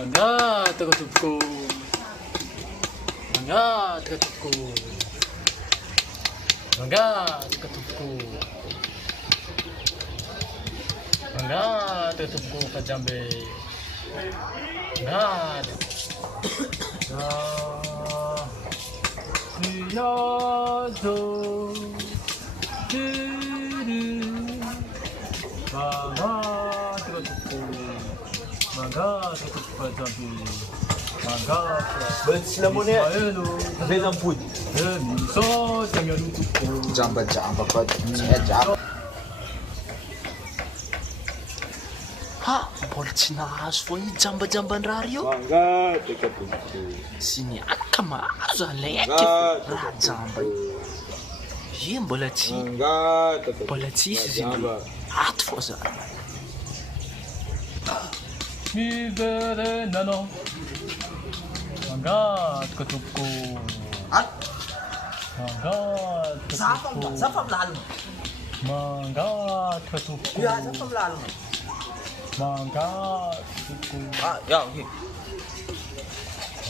Mangga teka tuku. Mangga teka tuku. Mangga teka tuku. Mangga teka tuku kajambe. Mangga. Tiado. Mangga teka tuku. Mangga teka tuku kajambe. Mangga. Sila mo na yan. Vez ang food. So, jangan tuku. Jamba pa. Jamba. Ha, mbola tsy nahazo foa io jambajamban-draha io. Mangga teka tuku. Sy niaka mahazo alaiky raha jamba io. Ie mbola tsisy izy io. Ato foa za. Mivere nano. Mangga teka tuku. Mangga teka tuku. Zafa milalina. Mangga teka tuku. Ja, zafa milalina. Mangga tuku. Ja, okej.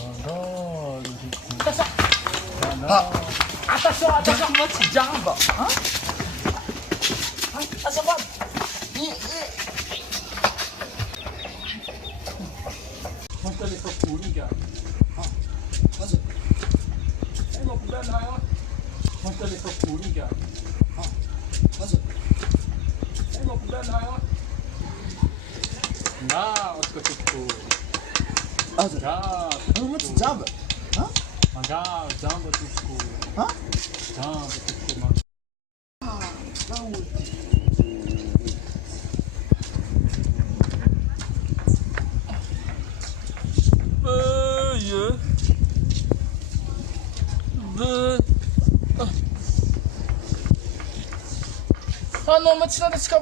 Mangga tuku. Jamba tsy jamba. Azafady. Måste ni få olika? Alltså, En gång på den här. Måste ni få olika? alltså. En gång på den här. Na, teka tuku. Alltså, Mangga hur mycket jamba? Mangga jamba tuku. Ha? Jamba tuku. Mangga. Ano, 待ちなですか